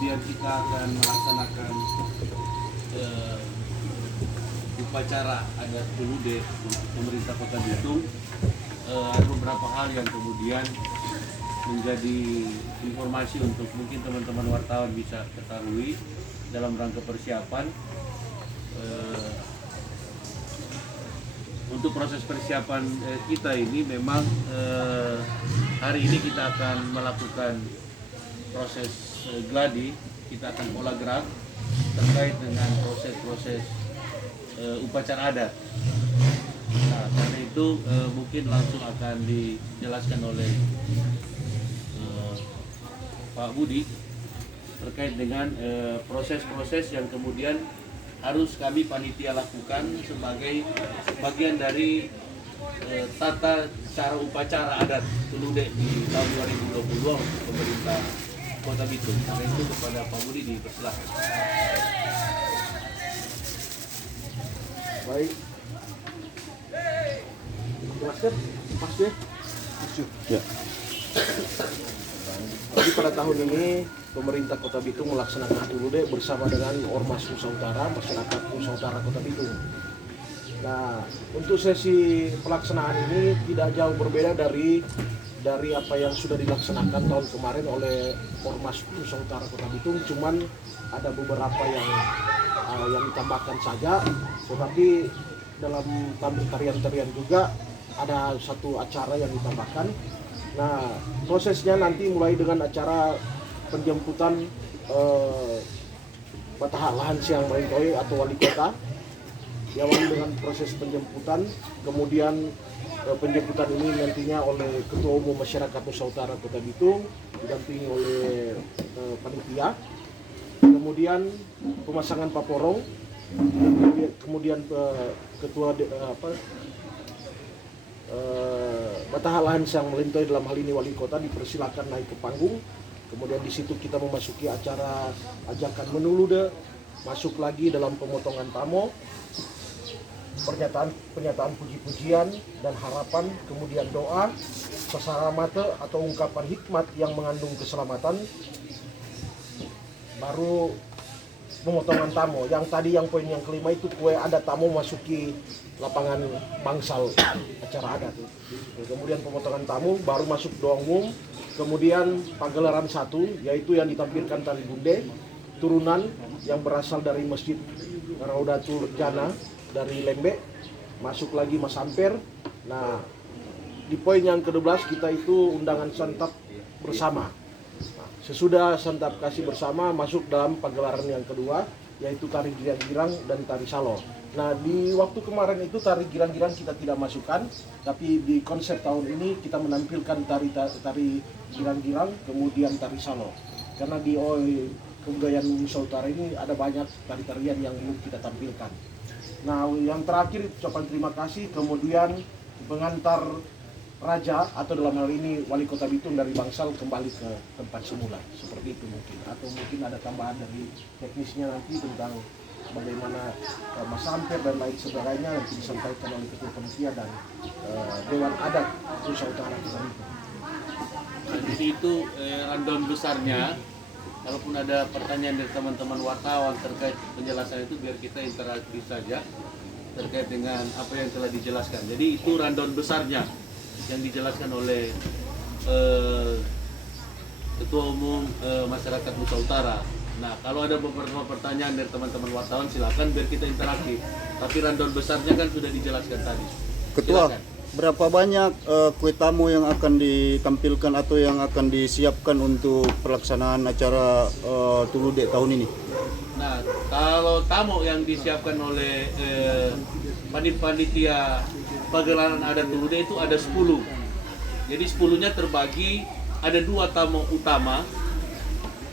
kemudian kita akan melaksanakan upacara adat Tulude pemerintah Kota Bitung. Ada beberapa hal yang kemudian menjadi informasi untuk mungkin teman-teman wartawan bisa ketahui dalam rangka persiapan. Untuk proses persiapan kita ini memang hari ini kita akan melakukan proses gladi, kita akan pola gerak terkait dengan proses-proses upacara adat. Nah, karena itu mungkin langsung akan dijelaskan oleh Pak Budi terkait dengan proses-proses yang kemudian harus kami panitia lakukan sebagai bagian dari tata cara upacara adat Tulude di tahun 2022 untuk pemerintah Kota Bitung. Karena itu kepada Pak Budi dipersilakan. Baik. Masker, Mas ya. Ya. Jadi pada tahun ini pemerintah Kota Bitung melaksanakan Tulude bersama dengan Ormas Nusa Utara, masyarakat Nusa Utara Kota Bitung. Nah, untuk sesi pelaksanaan ini tidak jauh berbeda dari apa yang sudah dilaksanakan tahun kemarin oleh Ormas Nusa Utara Kota Bitung, cuman ada beberapa yang ditambahkan saja, tetapi dalam tarian-tarian juga ada satu acara yang ditambahkan. Nah, prosesnya nanti mulai dengan acara penjemputan Bataha Lahan Siang Maringkoi atau wali kota, diawali dengan proses penjemputan. Kemudian penjemputan ini nantinya oleh Ketua Umum Masyarakat Nusa Utara Kota Bitung didampingi oleh panitia. Kemudian pemasangan paporong, kemudian ketua Bataha Lahan Siang Melintoi dalam hal ini wali kota dipersilakan naik ke panggung. Kemudian di situ kita memasuki acara ajakan menulude, masuk lagi dalam pemotongan tamo, pernyataan puji-pujian dan harapan, kemudian doa, sasaramata atau ungkapan hikmat yang mengandung keselamatan, baru pemotongan tamu. Yang tadi yang poin yang kelima itu kue ada tamu masuki lapangan bangsal acara adat. Kemudian pemotongan tamu, baru masuk doa umum, kemudian pagelaran satu yaitu yang ditampilkan tari bunde turunan yang berasal dari Masjid Raudatul Jannah dari Lembe, masuk lagi Mas Amper. Nah, di poin yang ke-12 kita itu undangan santap bersama. Sesudah santap kasih bersama masuk dalam pagelaran yang kedua yaitu tari girang-girang dan tari salo. Nah, di waktu kemarin itu tari girang-girang kita tidak masukkan, tapi di konsep tahun ini kita menampilkan tari girang-girang kemudian tari salo. Karena di kebudayaan Nusa Utara ini ada banyak tari-tarian yang belum kita tampilkan. Nah, yang terakhir ucapan terima kasih, kemudian pengantar raja atau dalam hal ini wali kota Bitung dari Bangsal kembali ke tempat semula, seperti itu mungkin, atau mungkin ada tambahan dari teknisnya nanti tentang bagaimana Mas Amper dan lain sebagainya nanti disampaikan oleh ketua panitia dan Dewan Adat Nusa Utara Kota Bitung. Nah, di situ rundown besarnya, kalaupun ada pertanyaan dari teman-teman wartawan terkait penjelasan itu biar kita interaktif saja terkait dengan apa yang telah dijelaskan. Jadi itu rundown besarnya yang dijelaskan oleh Ketua Umum Masyarakat Nusa Utara. Nah, kalau ada beberapa pertanyaan dari teman-teman wartawan silakan biar kita interaktif. Tapi rundown besarnya kan sudah dijelaskan tadi. Ketua, silakan. Berapa banyak kue tamu yang akan ditampilkan atau yang akan disiapkan untuk pelaksanaan acara Tulude tahun ini? Nah, kalau tamu yang disiapkan oleh panitia pagelaran adat Tulude itu ada 10. Jadi 10-nya terbagi, ada 2 tamu utama,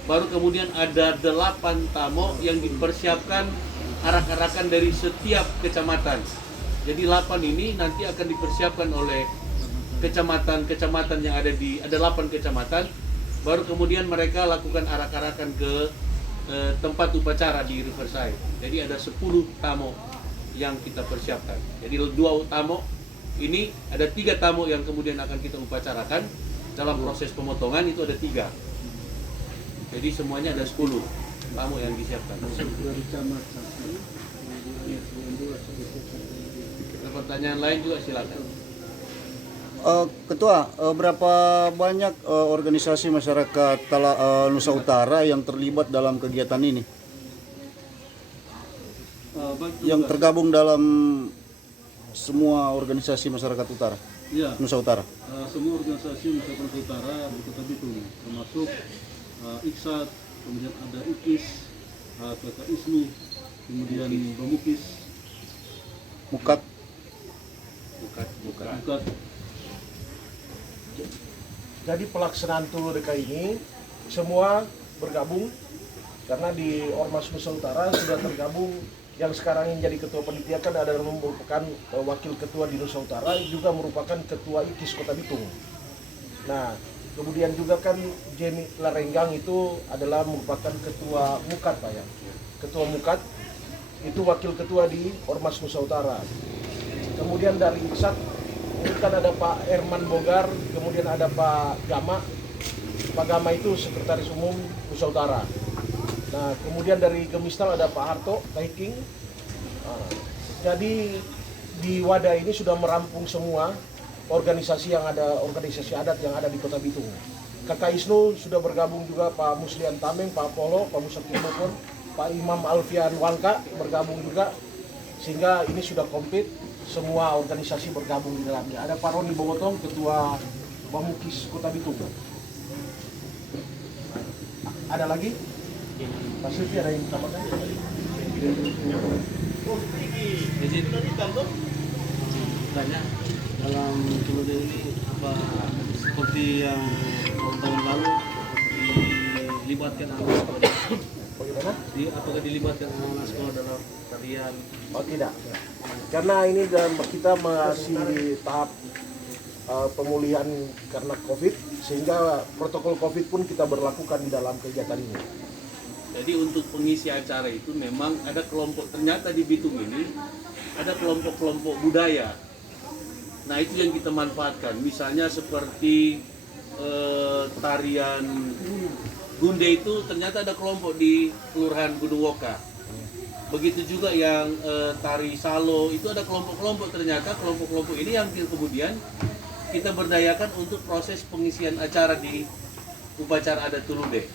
baru kemudian ada 8 tamu yang dipersiapkan arak-arakan dari setiap kecamatan. Jadi 8 ini nanti akan dipersiapkan oleh kecamatan-kecamatan yang ada 8 kecamatan, baru kemudian mereka lakukan arak-arakan ke tempat upacara di Riverside. Jadi ada 10 tamu yang kita persiapkan. Jadi 2 tamu ini ada 3 tamu yang kemudian akan kita upacarakan dalam proses pemotongan, itu ada 3. Jadi semuanya ada 10 tamu yang disiapkan. Ada pertanyaan lain juga silakan. Ketua, berapa banyak organisasi masyarakat Nusa Utara yang terlibat dalam kegiatan ini? Yang tergabung dalam semua organisasi masyarakat utara, Ya, Nusa Utara. semua organisasi masyarakat utara di Kota Bitung, termasuk IKSAT, kemudian ada IKIS, PKISMI, kemudian Bamukis, Mukat. Bukat. Jadi pelaksanaan Tuludeka ini semua bergabung karena di Ormas Nusa Utara sudah tergabung. Yang sekarang yang jadi ketua panitia kan adalah merupakan wakil ketua di Nusa Utara, juga merupakan ketua IKIS Kota Bitung. Nah, kemudian juga kan Jenny Larenggang itu adalah merupakan ketua Mukat, Pak ya. Ketua Mukat itu wakil ketua di Ormas Nusa Utara. Kemudian dari IKSAT ini kan ada Pak Herman Bogar, kemudian ada Pak Gama. Pak Gama itu sekretaris umum Nusa Utara. Nah, kemudian dari Gemistal ada Pak Harto Taiking. Jadi di wadah ini sudah merampung semua organisasi adat yang ada di Kota Bitung. Kakak Isnu sudah bergabung juga, Pak Muslian Tameng, Pak Polo, Pak Musafir Bogor, Pak Imam Alfian Wangka bergabung juga, sehingga ini sudah komplit, semua organisasi bergabung di dalamnya. Ada Pak Roni Bogotong, Ketua Bamukis Kota Bitung. Ada lagi? Pak Silvi ada yang tambahkan? Izin tanya, Dalam Tuludek ini apa seperti yang tahun lalu dilibatkan anak sekolah? Bagaimana? Apakah dilibatkan anak sekolah dalam tarian? Oh tidak, karena ini kita masih di tahap pemulihan karena COVID, sehingga protokol COVID pun kita berlakukan di dalam kegiatan ini. Jadi untuk pengisi acara itu memang ada kelompok, ternyata di Bitung ini ada kelompok-kelompok budaya. Nah itu yang kita manfaatkan, misalnya seperti tarian Gunde itu ternyata ada kelompok di Kelurahan Gunung Woka. Begitu juga yang tari Salo itu ada kelompok-kelompok, ternyata kelompok-kelompok ini yang kemudian kita berdayakan untuk proses pengisian acara di upacara adat Tuludek.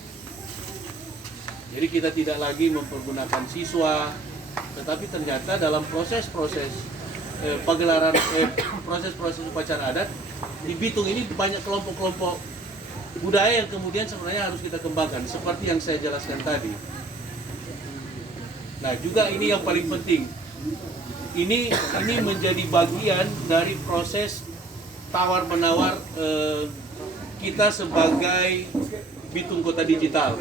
Jadi kita tidak lagi mempergunakan siswa, tetapi ternyata dalam proses-proses pagelaran, proses-proses upacara adat di Bitung ini banyak kelompok-kelompok budaya yang kemudian sebenarnya harus kita kembangkan, seperti yang saya jelaskan tadi. Nah juga ini yang paling penting, ini menjadi bagian dari proses tawar-menawar kita sebagai Bitung Kota Digital.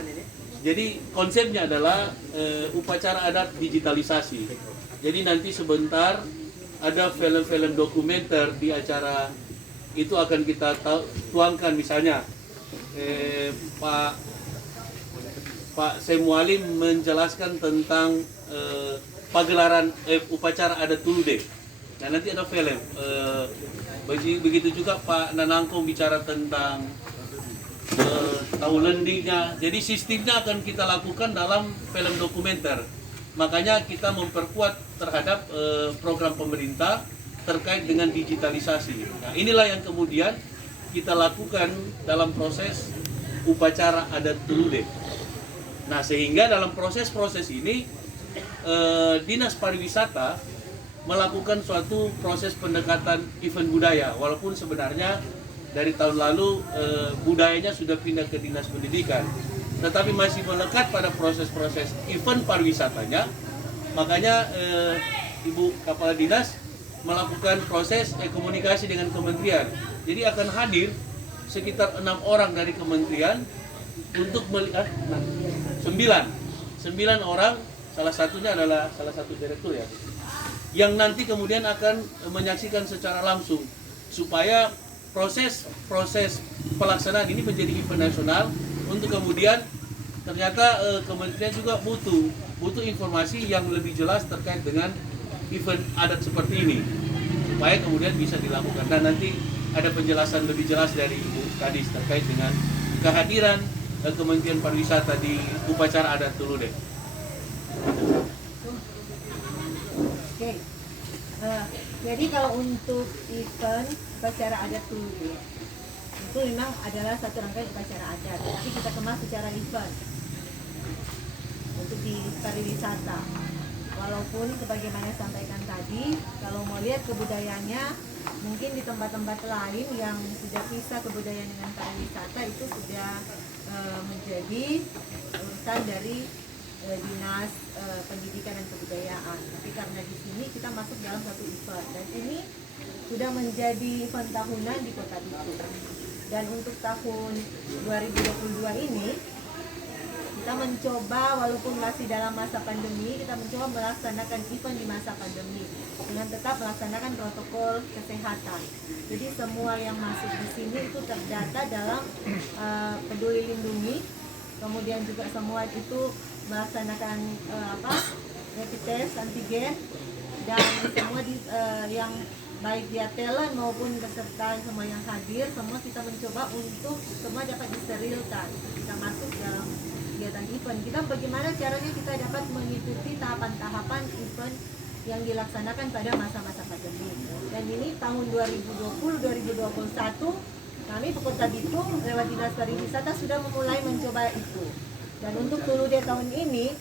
Jadi konsepnya adalah upacara adat digitalisasi. Jadi nanti sebentar ada film-film dokumenter di acara itu akan kita tuangkan, misalnya Pak Semualim menjelaskan tentang pagelaran upacara adat Tuludek. Nah nanti ada film. Begitu juga Pak Nanangkong bicara tentang tahu lendinya. Jadi sistemnya akan kita lakukan dalam film dokumenter. Makanya kita memperkuat terhadap program pemerintah terkait dengan digitalisasi. Nah, inilah yang kemudian kita lakukan dalam proses upacara adat Tuludek. Nah, sehingga dalam proses-proses ini Dinas Pariwisata melakukan suatu proses pendekatan event budaya, walaupun sebenarnya dari tahun lalu budayanya sudah pindah ke Dinas Pendidikan, tetapi masih melekat pada proses-proses event pariwisatanya. Makanya Ibu Kepala Dinas melakukan proses komunikasi dengan kementerian. Jadi akan hadir sekitar 6 orang dari kementerian untuk melihat 9 orang, salah satunya adalah salah satu direktur ya, yang nanti kemudian akan menyaksikan secara langsung supaya proses pelaksanaan ini menjadi event nasional. Untuk kemudian ternyata kementerian juga butuh informasi yang lebih jelas terkait dengan event adat seperti ini supaya kemudian bisa dilakukan. Dan nanti ada penjelasan lebih jelas dari Ibu Kadis terkait dengan kehadiran Kementerian Pariwisata di upacara adat dulu deh. Oke. Jadi kalau untuk event upacara adat dulu itu memang adalah satu rangkaian upacara adat, tapi kita kemas secara event untuk di pariwisata. Walaupun sebagaimana sampaikan tadi, kalau mau lihat kebudayaannya, mungkin di tempat-tempat lain yang sudah pisah kebudayaan dengan pariwisata itu sudah menjadi urusan dari Dinas Pendidikan dan Kebudayaan. Tapi karena di sini kita masuk dalam satu event, dan ini sudah menjadi event tahunan di Kota Bitung. Dan untuk tahun 2022 ini kita mencoba, walaupun masih dalam masa pandemi, kita mencoba melaksanakan event di masa pandemi dengan tetap melaksanakan protokol kesehatan. Jadi semua yang masuk di sini itu terdata dalam Peduli Lindungi. Kemudian juga semua itu melaksanakan rapid test antigen, dan semua yang baik dia talent maupun peserta semua yang hadir, semua kita mencoba untuk semua dapat disterilkan. Kita masuk dalam kegiatan event. Kita bagaimana caranya kita dapat mengikuti tahapan-tahapan event yang dilaksanakan pada masa-masa pandemi. Dan ini tahun 2020-2021 kami Kota Bitung lewat Dinas Pariwisata sudah memulai mencoba itu. Dan untuk Tulude tahun ini,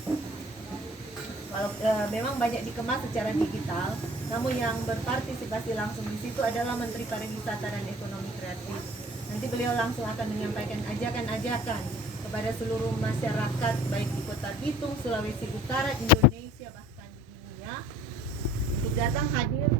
memang banyak dikemas secara digital, namun yang berpartisipasi langsung di situ adalah Menteri Pariwisata dan Ekonomi Kreatif. Nanti beliau langsung akan menyampaikan ajakan-ajakan kepada seluruh masyarakat baik di Kota Bitung, Sulawesi Utara, Indonesia, bahkan di dunia untuk datang hadir.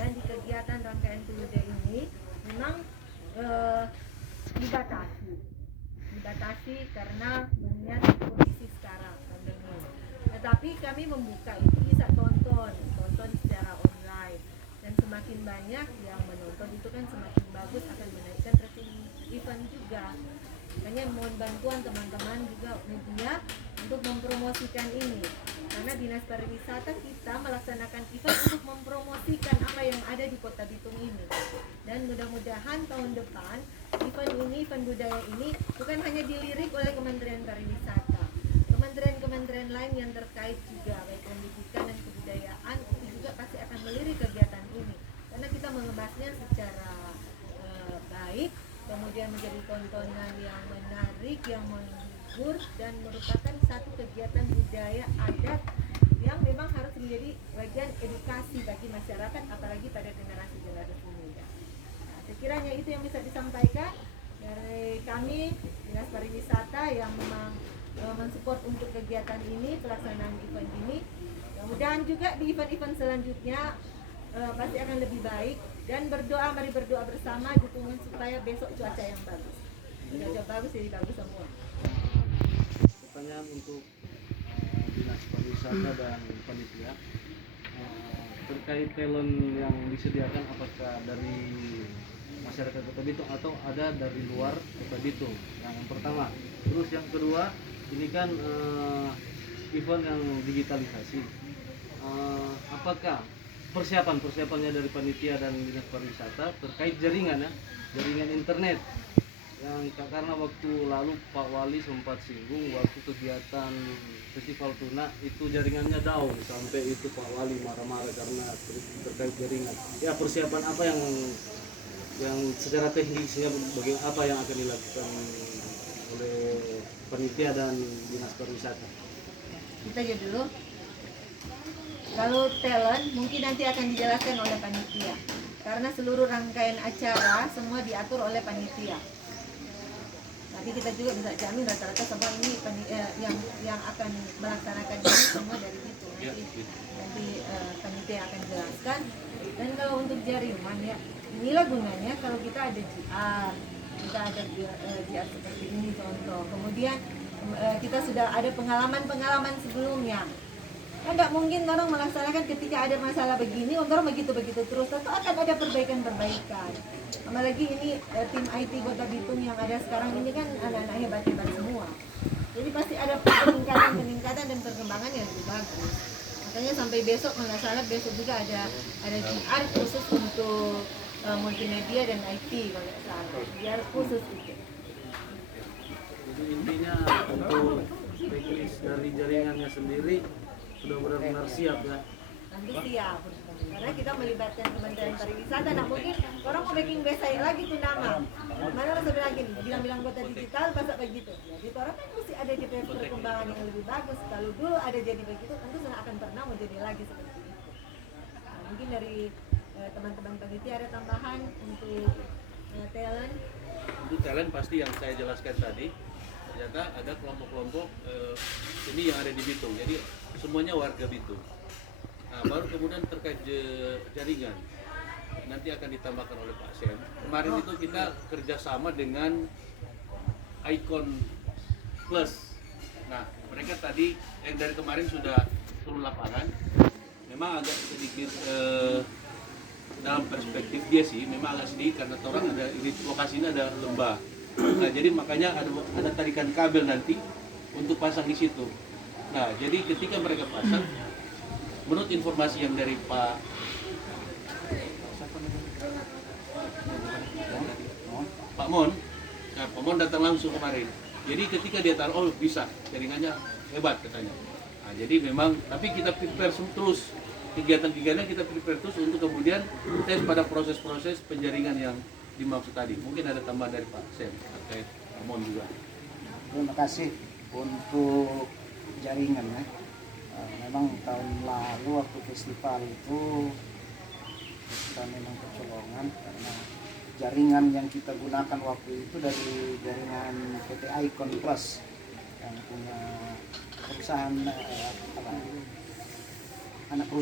Dan di kegiatan rangkaian Tulude ini memang dibatasi karena mengingat kondisi sekarang pandemi. Tetapi kami membuka itu bisa tonton secara online, dan semakin banyak yang menonton itu kan semakin bagus, akan menaikkan rating event juga. Makanya mohon bantuan teman-teman juga media untuk mempromosikan ini, karena Dinas Pariwisata kita melaksanakan event untuk mempromosikan apa yang ada di Kota Bitung ini. Dan mudah-mudahan tahun depan event budaya ini bukan hanya dilirik oleh Kementerian Pariwisata, kementerian-kementerian lain yang terkait juga baik pendidikan dan kebudayaan itu juga pasti akan melirik kegiatan ini, karena kita mengemasnya secara baik, kemudian menjadi tontonan yang menarik, yang menghibur, dan merupakan satu kegiatan budaya adat yang memang harus menjadi bagian edukasi bagi masyarakat, apalagi pada generasi-generasi muda. Nah, sekiranya itu yang bisa disampaikan dari kami Dinas Pariwisata yang memang mensupport untuk kegiatan ini, pelaksanaan event ini. Mudah-mudahan juga di event-event selanjutnya pasti akan lebih baik, dan mari berdoa bersama dukungan supaya besok cuaca yang bagus. Cuaca bagus jadi bagus semua. Pertanyaan untuk Dinas Pariwisata dan panitia terkait talent yang disediakan, apakah dari masyarakat Kota Bitung atau ada dari luar Kota Bitung? Yang pertama. Terus yang kedua, ini kan event yang digitalisasi. Apakah persiapannya dari panitia dan dinas pariwisata terkait jaringan ya, jaringan internet yang karena waktu lalu Pak Wali sempat singgung waktu kegiatan festival tuna itu jaringannya down sampai itu Pak Wali marah-marah karena terkait jaringan. Ya persiapan apa yang secara teknisnya apa yang akan dilakukan oleh panitia dan dinas pariwisata? Kita aja dulu. Kalau talent mungkin nanti akan dijelaskan oleh panitia. Karena seluruh rangkaian acara semua diatur oleh panitia. Tapi kita juga bisa jamin rata-rata semua ini yang akan melaksanakan ini semua dari itu. Nanti panitia akan jelaskan. Dan kalau untuk jaringan ya, inilah gunanya kalau kita ada GR, kita ada GR seperti ini contoh. Kemudian kita sudah ada pengalaman sebelumnya. Kan tidak mungkin orang melaksanakan ketika ada masalah begini, orang begitu-begitu terus. Tentu akan ada perbaikan-perbaikan. Apalagi ini tim IT Kota Bitung yang ada sekarang ini kan anak-anak hebat-hebat semua. Jadi pasti ada peningkatan dan perkembangan yang lebih bagus. Makanya sampai besok, kalau nggak salah besok juga ada GR khusus untuk multimedia dan IT kalau nggak salah. GR khusus itu. Jadi intinya untuk teknis dari jaringannya sendiri sudah benar-benar siap ya. Nanti siap. Karena kita melibatkan Kementerian Pariwisata. Nah mungkin orang mau bikin website lagi tuh nama. Mana orang bilang gini, bilang kota digital, masa begitu. Jadi orang kan mesti ada di perkembangan yang lebih bagus. Kalau dulu ada jadi begitu, tentu sana akan pernah mau jadi lagi seperti itu. Nah, mungkin dari teman-teman panitia ada tambahan untuk talent. Untuk talent pasti yang saya jelaskan tadi, ternyata ada kelompok-kelompok ini yang ada di Bitung. Jadi semuanya warga Bitung. Nah, baru kemudian terkait jaringan nanti akan ditambahkan oleh Pak Sem. Kemarin itu kita kerjasama dengan Icon Plus. Nah, mereka tadi yang dari kemarin sudah turun lapangan. Memang agak sedikit dalam perspektif dia sih, memang agak sedikit karena orang ada di lokasi ini ada lembah. Nah, jadi makanya ada tarikan kabel nanti untuk pasang di situ. Nah, jadi ketika mereka pasang, menurut informasi yang dari Pak Mon, nah, Pak Mon datang langsung kemarin. Jadi ketika dia taruh, oh bisa, jaringannya hebat katanya. Nah, jadi memang, tapi kita prepare terus kegiatan-kegiatan kita prepare terus untuk kemudian tes pada proses-proses penjaringan yang dimaksud tadi. Mungkin ada tambahan dari Pak Sem terkait Pak Mon juga. Terima kasih untuk jaringan ya. Memang tahun lalu waktu festival itu kita memang kecolongan karena jaringan yang kita gunakan waktu itu dari jaringan PT Icon Plus yang punya perusahaan anak perusahaan